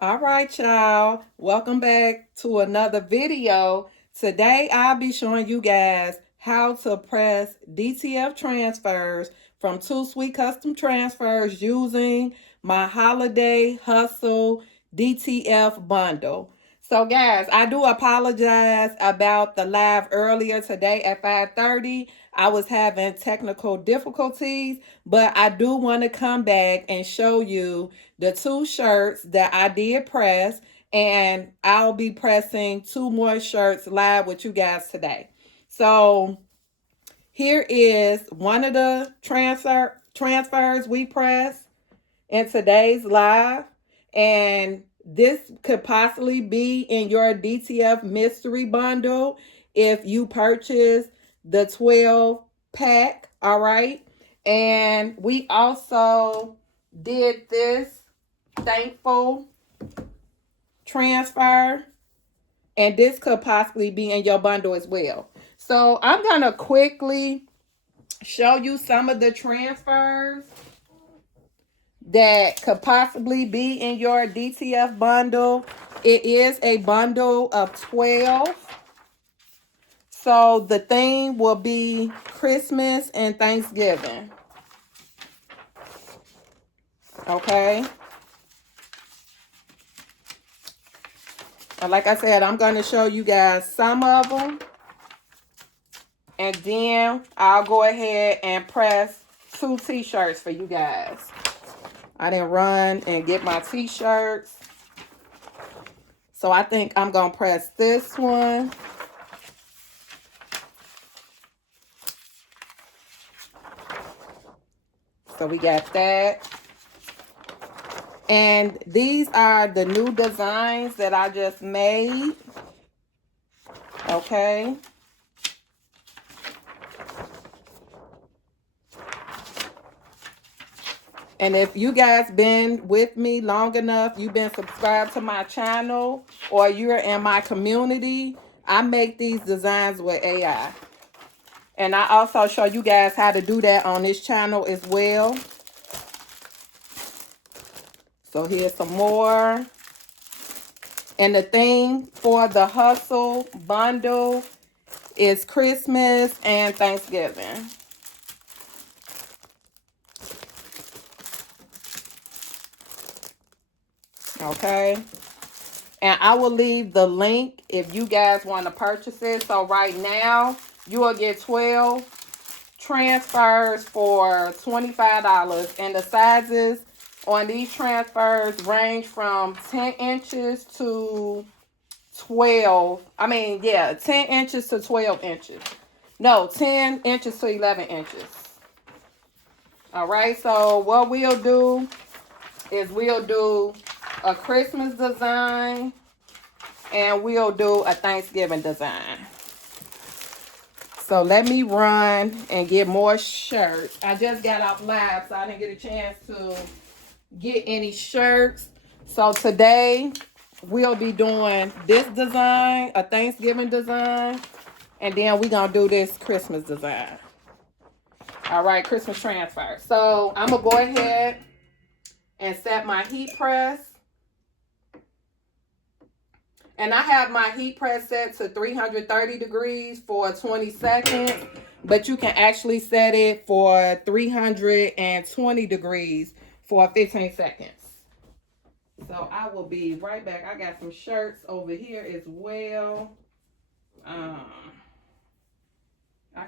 All right, y'all. Welcome back to another video. Today, I'll be showing you guys how to press DTF transfers from Two Sweet Custom Transfers using my Holiday Hustle DTF bundle. So, guys, I do apologize about the live earlier today at 5:30. I was having technical difficulties, but I do want to come back and show you the two shirts that I did press, and I'll be pressing two more shirts live with you guys today. So here is one of the transfers we pressed in today's live, and this could possibly be in your DTF mystery bundle if you purchase the 12 pack. All right, and we also did this thankful transfer, and this could possibly be in your bundle as well. So I'm gonna quickly show you some of the transfers that could possibly be in your DTF bundle. It is a bundle of 12. So the theme will be Christmas and Thanksgiving. Okay. And like I said, I'm going to show you guys some of them. And then I'll go ahead and press two t-shirts for you guys. I didn't run and get my t-shirts. So I think I'm going to press this one. So we got that. And these are the new designs that I just made. Okay. And if you guys been with me long enough, you've been subscribed to my channel, or you're in my community, I make these designs with AI. And I also show you guys how to do that on this channel as well. So here's some more. And the theme for the Hustle bundle is Christmas and Thanksgiving. Okay. And I will leave the link if you guys want to purchase it. So right now, you will get 12 transfers for $25. And the sizes on these transfers range from 10 inches to 12. 10 inches to 12 inches. No, 10 inches to 11 inches. All right, so what we'll do is we'll do a Christmas design, and we'll do a Thanksgiving design. So let me run and get more shirts. I just got off live, so I didn't get a chance to get any shirts. So today we'll be doing this design, a Thanksgiving design, and then we're gonna do this Christmas design. All right, Christmas transfer. So I'm gonna go ahead and set my heat press. And I have my heat press set to 330 degrees for 20 seconds. But you can actually set it for 320 degrees for 15 seconds. So I will be right back. I got some shirts over here as well. I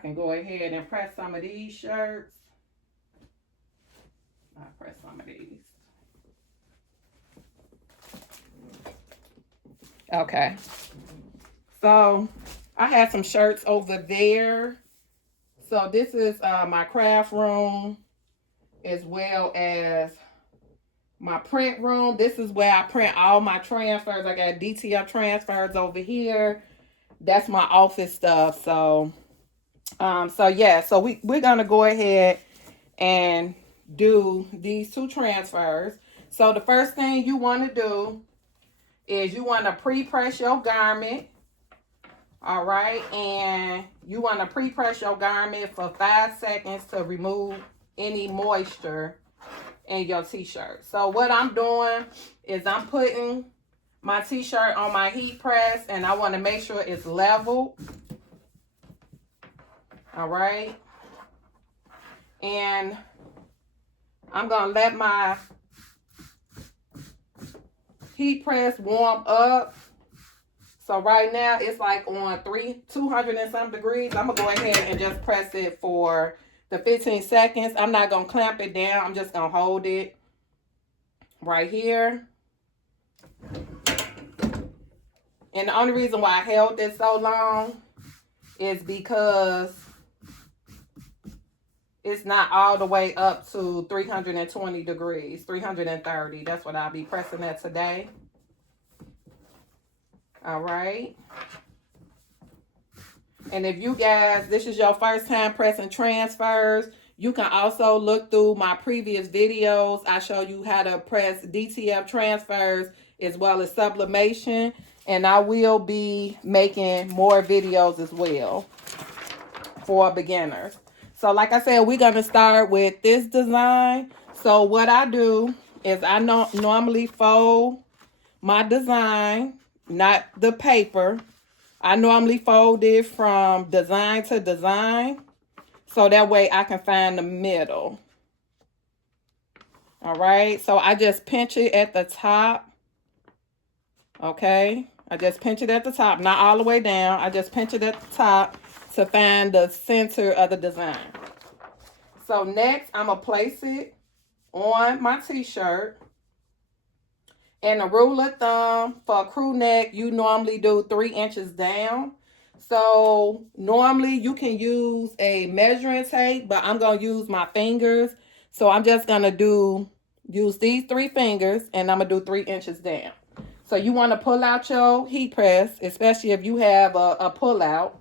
can go ahead and press some of these shirts. I'll press some of these. Okay. So I had some shirts over there. So this is my craft room, as well as my print room. This is where I print all my transfers. I got DTF transfers over here. That's my office stuff. So yeah, so we're gonna go ahead and do these two transfers. So the first thing you want to do is you want to pre-press your garment. All right, and you want to pre-press your garment for 5 seconds to remove any moisture in your t-shirt. So what I'm doing is I'm putting my t-shirt on my heat press, and I want to make sure it's level. All right. And I'm going to let my heat press warm up. So right now it's like on 200 and some degrees. I'm going to go ahead and just press it for the 15 seconds. I'm not going to clamp it down. I'm just going to hold it right here. And the only reason why I held this so long is because it's not all the way up to 320 degrees, 330. That's what I'll be pressing at today. All right. And if you guys, this is your first time pressing transfers, you can also look through my previous videos. I show you how to press DTF transfers as well as sublimation. And I will be making more videos as well for beginners. So like I said, we're going to start with this design. So what I do is I normally fold my design, not the paper. I normally fold it from design to design, so that way I can find the middle. All right, so I just pinch it at the top. Okay, I just pinch it at the top, not all the way down. I just pinch it at the top to find the center of the design. So next, I'm going to place it on my t-shirt. And a rule of thumb for a crew neck, you normally do 3 inches down. So normally you can use a measuring tape, but I'm going to use my fingers. So I'm just going to use these 3 fingers, and I'm going to do 3 inches down. So you want to pull out your heat press, especially if you have a pull out.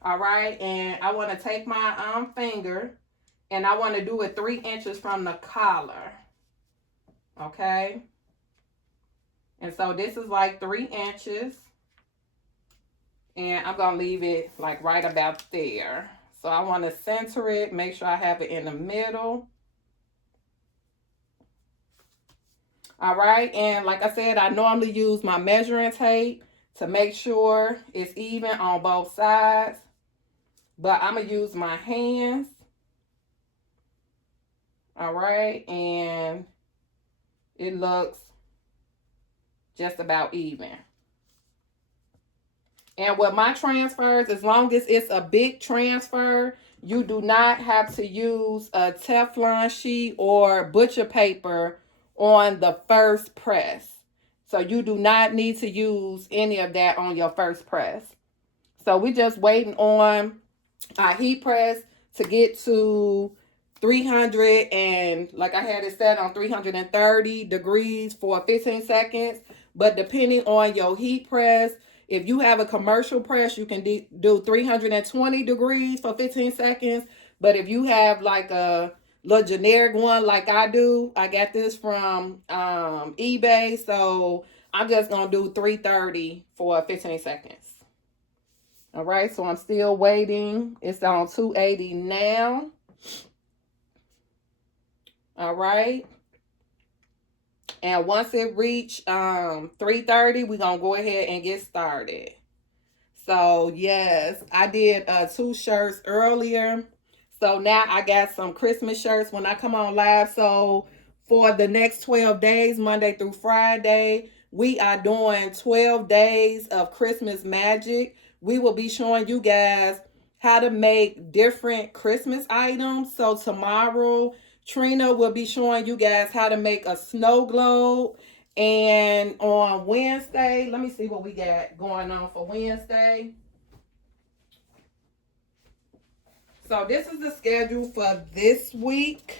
All right. And I want to take my finger, and I want to do it 3 inches from the collar. Okay. And so this is like 3 inches. And I'm going to leave it like right about there. So I want to center it, make sure I have it in the middle. All right. And like I said, I normally use my measuring tape to make sure it's even on both sides. But I'm going to use my hands. All right. And it looks just about even. And with my transfers, as long as it's a big transfer, you do not have to use a Teflon sheet or butcher paper on the first press. So you do not need to use any of that on your first press. So we're just waiting on our heat press to get to 300, and like I had it set on 330 degrees for 15 seconds. But depending on your heat press, if you have a commercial press, you can do 320 degrees for 15 seconds. But if you have like a little generic one like I do, I got this from eBay. So I'm just going to do 330 for 15 seconds. All right, so I'm still waiting. It's on 280 now. All right. And once it reach 330, we're going to go ahead and get started. So, yes, I did 2 shirts earlier. So now I got some Christmas shirts when I come on live. So for the next 12 days, Monday through Friday, we are doing 12 days of Christmas magic. We will be showing you guys how to make different Christmas items. So tomorrow, Trina will be showing you guys how to make a snow globe. And on Wednesday, let me see what we got going on for Wednesday. So this is the schedule for this week.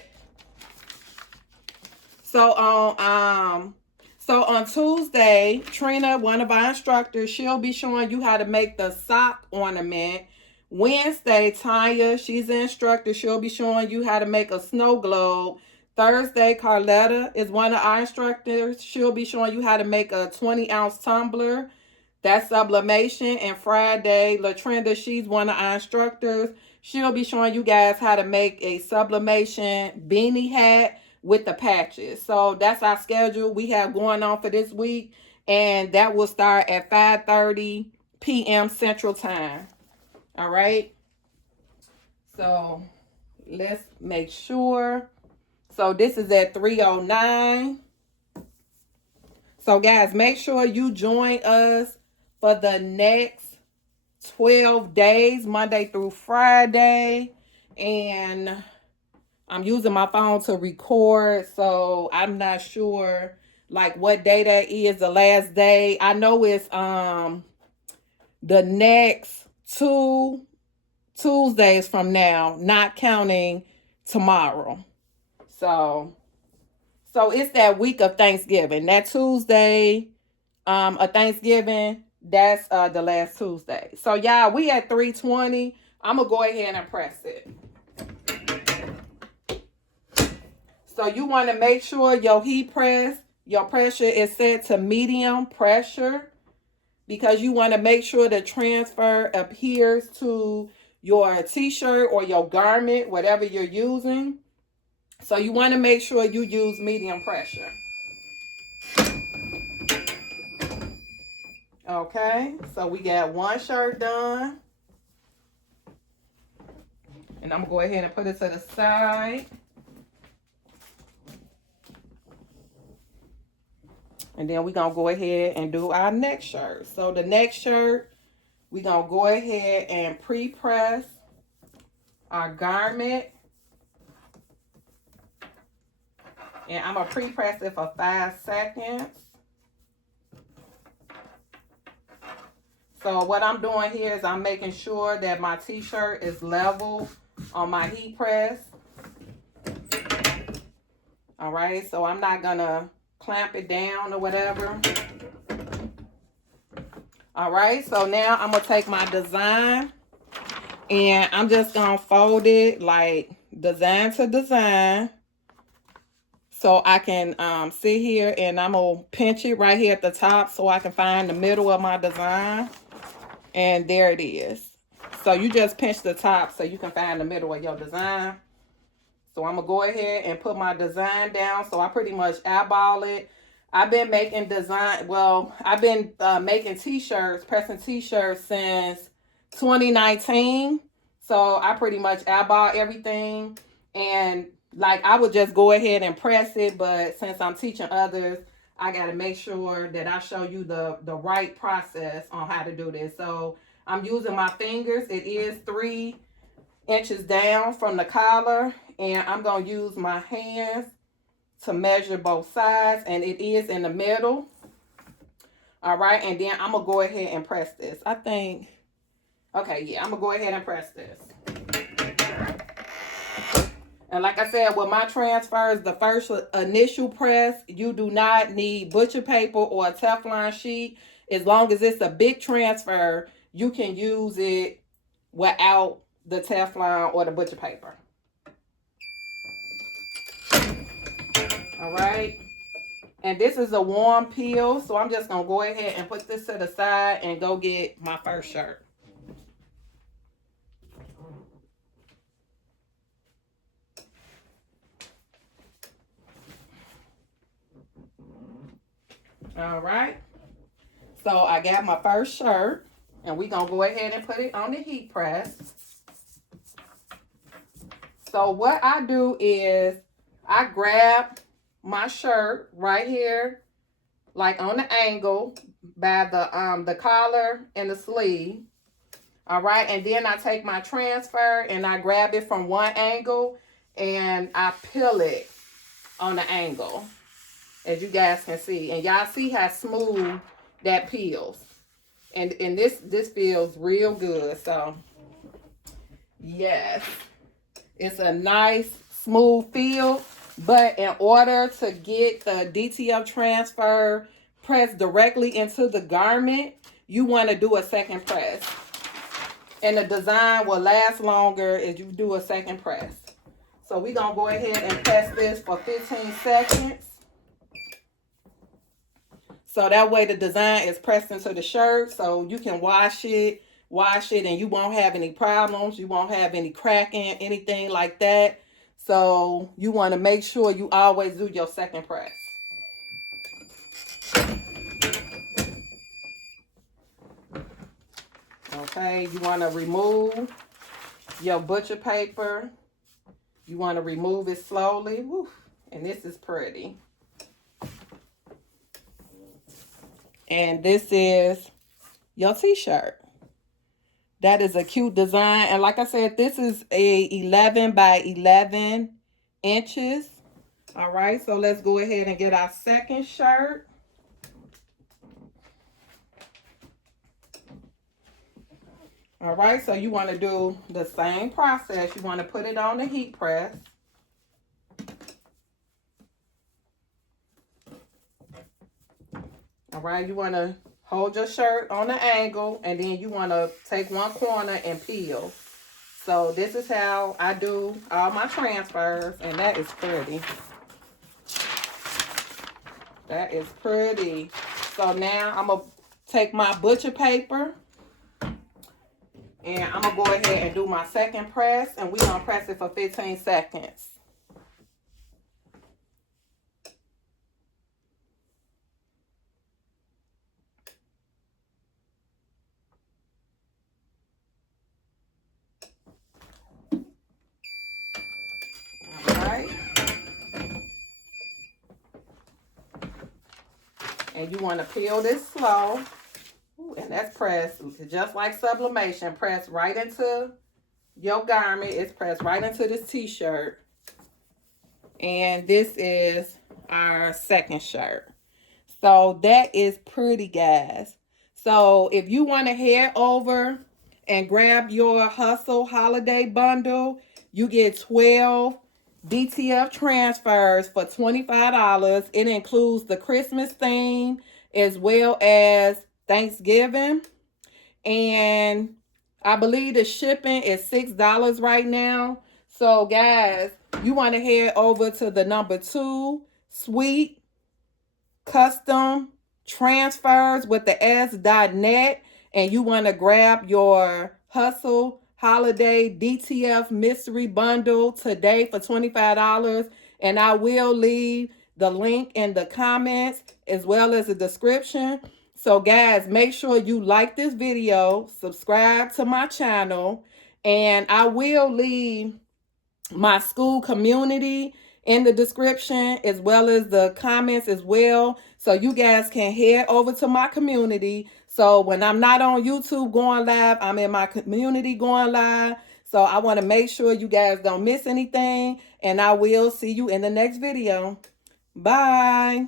So on Tuesday, Trina, one of our instructors, she'll be showing you how to make the sock ornament. Wednesday, Tanya, she's an instructor. She'll be showing you how to make a snow globe. Thursday, Carletta is one of our instructors. She'll be showing you how to make a 20-ounce tumbler. That's sublimation. And Friday, Latrinda, she's one of our instructors. She'll be showing you guys how to make a sublimation beanie hat with the patches. So that's our schedule we have going on for this week. And that will start at 5:30 p.m. Central Time. All right. So let's make sure. So this is at 3:09. So guys, make sure you join us for the next 12 days, Monday through Friday. And I'm using my phone to record, so I'm not sure like what day that is, the last day. I know it's the next 2 Tuesdays from now, not counting tomorrow. So it's that week of Thanksgiving. That Tuesday of Thanksgiving, that's the last Tuesday. So y'all, we at 320. I'm gonna go ahead and press it. So you want to make sure your heat press, your pressure is set to medium pressure, because you want to make sure the transfer adheres to your t-shirt or your garment, whatever you're using. So you want to make sure you use medium pressure. Okay, so we got one shirt done. And I'm going to go ahead and put it to the side. And then we're going to go ahead and do our next shirt. So the next shirt, we're going to go ahead and pre-press our garment. And I'm going to pre-press it for 5 seconds. So what I'm doing here is I'm making sure that my t-shirt is level on my heat press. All right, so I'm not going to clamp it down or whatever. All right, so now I'm going to take my design and I'm just going to fold it like design to design. So I can sit here and I'm going to pinch it right here at the top so I can find the middle of my design. And there it is. So you just pinch the top so you can find the middle of your design. So I'm going to go ahead and put my design down. So I pretty much eyeball it. I've been making I've been making t-shirts, pressing t-shirts since 2019. So I pretty much eyeball everything. And like I would just go ahead and press it. But since I'm teaching others, I got to make sure that I show you the right process on how to do this. So I'm using my fingers. It is 3 inches down from the collar. And I'm going to use my hands to measure both sides. And it is in the middle. All right. And then I'm going to go ahead and press this. I'm going to go ahead and press this. And like I said, with my transfers, the first initial press, you do not need butcher paper or a Teflon sheet. As long as it's a big transfer, you can use it without the Teflon or the butcher paper. All right. And this is a warm peel, so I'm just going to go ahead and put this to the side and go get my first shirt. All right, so I got my first shirt, and we're going to go ahead and put it on the heat press. So what I do is I grab my shirt right here, like on the angle by the collar and the sleeve. All right, and then I take my transfer and I grab it from one angle and I peel it on the angle, as you guys can see. And y'all see how smooth that peels. And this feels real good. So, yes. It's a nice, smooth feel. But in order to get the DTF transfer pressed directly into the garment, you want to do a second press. And the design will last longer if you do a second press. So we're going to go ahead and press this for 15 seconds. So that way the design is pressed into the shirt, so you can wash it, and you won't have any problems. You won't have any cracking, anything like that. So you want to make sure you always do your second press. Okay, you want to remove your butcher paper. You want to remove it slowly. Woo. And this is pretty. And this is your t-shirt. That is a cute design. And like I said, this is a 11 by 11 inches. All right, so let's go ahead and get our second shirt. All right, so you want to do the same process. You want to put it on the heat press. All right, you want to hold your shirt on the angle, and then you want to take one corner and peel. So this is how I do all my transfers, and that is pretty. That is pretty. So now I'm going to take my butcher paper, and I'm going to go ahead and do my second press, and we're going to press it for 15 seconds. Alright. And you want to peel this slow. Ooh, and that's pressed just like sublimation. Press right into your garment. It's pressed right into this t-shirt. And this is our second shirt. So that is pretty, guys. So if you want to head over and grab your Hustle Holiday Bundle, you get 12 DTF transfers for $25. It includes the Christmas theme as well as Thanksgiving. And I believe the shipping is $6 right now. So guys, you want to head over to the number 2 Sweet Custom Transfers with the S.net, and you want to grab your Hustle Holiday DTF Mystery Bundle today for $25. And I will leave the link in the comments as well as the description. So guys, make sure you like this video, subscribe to my channel, and I will leave my school community in the description as well as the comments as well, so you guys can head over to my community. So when I'm not on YouTube going live, I'm in my community going live. So I want to make sure you guys don't miss anything, and I will see you in the next video. Bye.